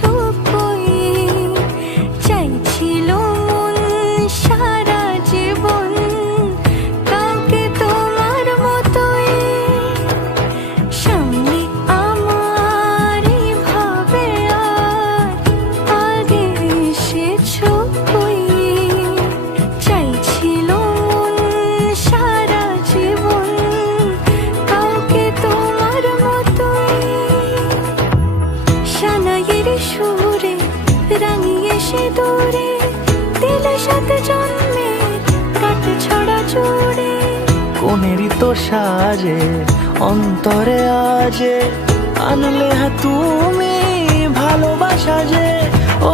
you দূরে দিলে কোনেরই তো সাজে অন্তরে আজে আনলে হা তুমি ভালোবাসা যে ও